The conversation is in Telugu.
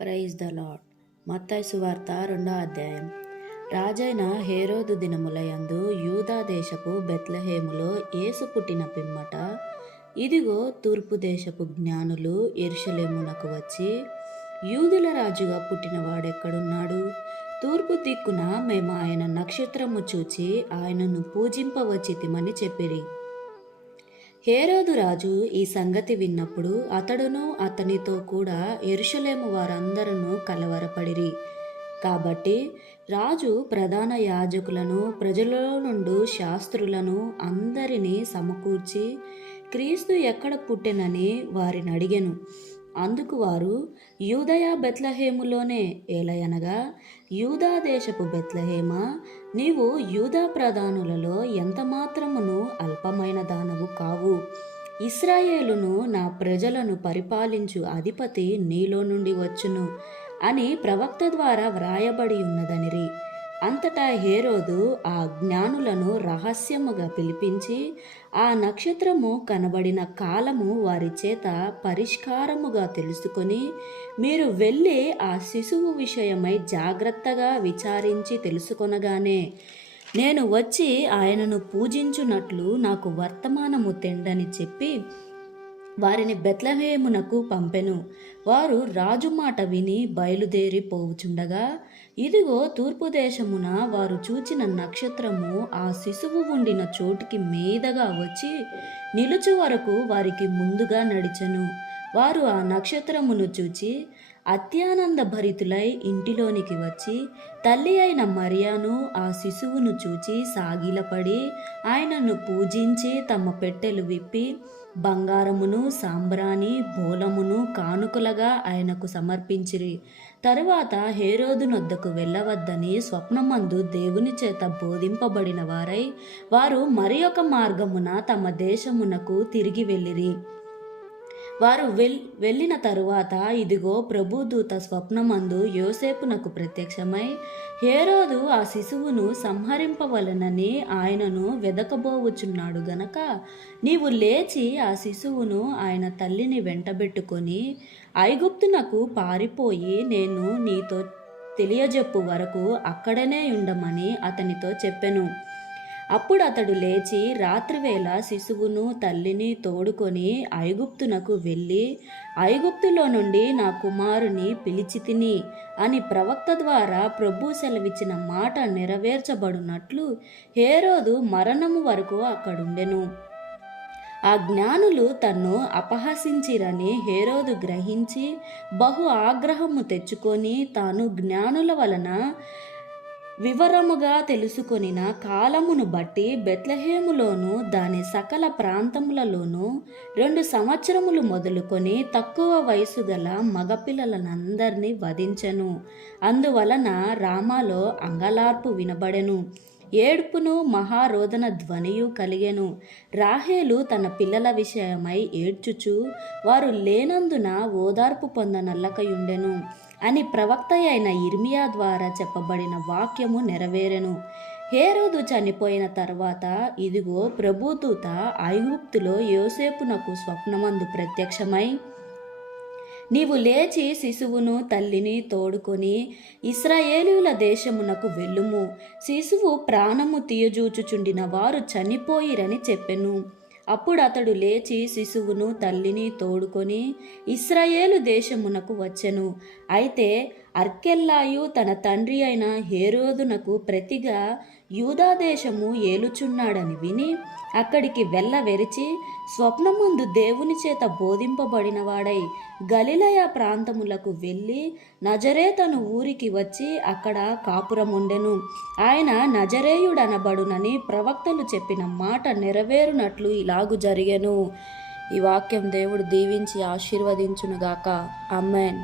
ప్రైజ్ ద లాడ్ మత్తైసు సువార్త రెండో అధ్యాయం. రాజైన హేరోదు దినములయందు యూదా దేశపు బెత్లహేములో యేసు పుట్టిన పిమ్మట ఇదిగో తూర్పు దేశపు జ్ఞానులు ఎరుషలేమునకు వచ్చి యూదుల రాజుగా పుట్టిన వాడెక్కడున్నాడు? తూర్పు దిక్కున మేము ఆయన నక్షత్రము చూచి ఆయనను పూజింపవచ్చితిమని చెప్పిరి. హేరోదు రాజు ఈ సంగతి విన్నప్పుడు అతడును అతనితో కూడా ఎరుషలేము వారందరూ కలవరపడిరి. కాబట్టి రాజు ప్రధాన యాజకులను ప్రజలలో నుండి శాస్త్రులను అందరినీ సమకూర్చి క్రీస్తు ఎక్కడ పుట్టెనని వారిని అడిగెను అందుకు వారు యూదయ బెత్లహేములోనే ఏలయనగా యూదా దేశపు బెత్లహేమ నీవు యూదా ప్రధానులలో ఎంత మాత్రమును అల్పమైన దానవు కావు. ఇస్రాయేలును నా ప్రజలను పరిపాలించు అధిపతి నీలో నుండి వచ్చును అని ప్రవక్త ద్వారా వ్రాయబడి ఉన్నదనిరి. అంతటా హేరోదు ఆ జ్ఞానులను రహస్యముగా పిలిపించి ఆ నక్షత్రము కనబడిన కాలము వారి చేత పరిష్కారముగా తెలుసుకొని మీరు వెళ్ళి ఆ శిశువు విషయమై జాగ్రత్తగా విచారించి తెలుసుకొనగానే నేను వచ్చి ఆయనను పూజించునట్లు నాకు వర్తమానము తెండని చెప్పి వారిని బెత్లహేమునకు పంపెను. వారు రాజు మాట విని బయలుదేరి పోవుచుండగా ఇదిగో తూర్పు దేశమున వారు చూచిన నక్షత్రము ఆ శిశువు ఉండిన చోటికి మీదగా వచ్చి నిలుచు వరకు వారికి ముందుగా నడిచెను. వారు ఆ నక్షత్రమును చూచి అత్యానంద భరితులై ఇంటిలోనికి వచ్చి తల్లి అయిన మరియాను ఆ శిశువును చూచి సాగిలపడి ఆయనను పూజించి తమ పెట్టెలు విప్పి బంగారమును సాంబ్రాణి బోలమును కానుకలుగా ఆయనకు సమర్పించిరి. తరువాత హేరోదునొద్దకు వెళ్ళవద్దని స్వప్నమందు దేవుని చేత బోధింపబడిన వారై వారు మరి ఒక మార్గమున తమ దేశమునకు తిరిగి వెళ్ళిరి. వారు వెల్ వెళ్ళిన తరువాత ఇదిగో ప్రభుదూత స్వప్నమందు యోసేపునకు ప్రత్యక్షమై హేరోదు ఆ శిశువును సంహరింపవలనని ఆయనను వెదకబోవుచున్నాడు గనక నీవు లేచి ఆ శిశువును ఆయన తల్లిని వెంటబెట్టుకొని ఐగుప్తునకు పారిపోయి నేను నీతో తెలియజెప్పు వరకు అక్కడనే ఉండమని అతనితో చెప్పెను. అప్పుడు అతడు లేచి రాత్రివేళ శిశువును తల్లిని తోడుకొని ఐగుప్తునకు వెళ్ళి ఐగుప్తులో నుండి నా కుమారుని పిలిచి తిని అని ప్రవక్త ద్వారా ప్రభు సెలవిచ్చిన మాట నెరవేర్చబడినట్లు హేరోదు మరణము వరకు అక్కడుండెను. ఆ జ్ఞానులు తన్ను అపహసించిరని హేరోదు గ్రహించి బహు ఆగ్రహము తెచ్చుకొని తాను జ్ఞానుల వలన వివరముగా తెలుసుకొనిన కాలమును బట్టి బెత్లహేములోను దాని సకల ప్రాంతములలోనూ రెండు సంవత్సరములు మొదలుకొని తక్కువ వయసు గల మగపిల్లలనందరినీ వధించెను. అందువలన రామాలో అంగలార్పు వినబడెను. ఏడ్పును మహారోదన ధ్వనియు కలిగెను. రాహేలు తన పిల్లల విషయమై ఏడ్చుచు వారు లేనందున ఓదార్పు పొందనల్లకయుండెను. అని ప్రవక్త అయిన ఇర్మియా ద్వారా చెప్పబడిన వాక్యము నెరవేరెను. హేరోదు చనిపోయిన తర్వాత ఇదిగో ప్రభుదూత ఐగుప్తులో యోసేపునకు స్వప్నమందు ప్రత్యక్షమై నీవు లేచి శిశువును తల్లిని తోడుకొని ఇస్రాయేలుల దేశమునకు వెళ్ళుము. శిశువు ప్రాణము తీయజూచుచుండిన వారు చనిపోయిరని చెప్పెను. అప్పుడు అతడు లేచి శిశువును తల్లిని తోడుకొని ఇస్రాయేలు దేశమునకు వచ్చెను. అయితే అర్కెల్లాయు తన తండ్రి అయిన హేరోదునకు ప్రతిగా యూదాదేశము ఏలుచున్నాడని విని అక్కడికి వెళ్ళవెరిచి స్వప్నముందు దేవుని చేత బోధింపబడినవాడై గలిలయ ప్రాంతములకు వెళ్ళి నజరేతను ఊరికి వచ్చి అక్కడ కాపురముండెను. ఆయన నజరేయుడనబడునని ప్రవక్తలు చెప్పిన మాట నెరవేరునట్లు ఇలాగు జరిగెను. ఈ వాక్యం దేవుడు దీవించి ఆశీర్వదించునుగాక. అమ్మేన్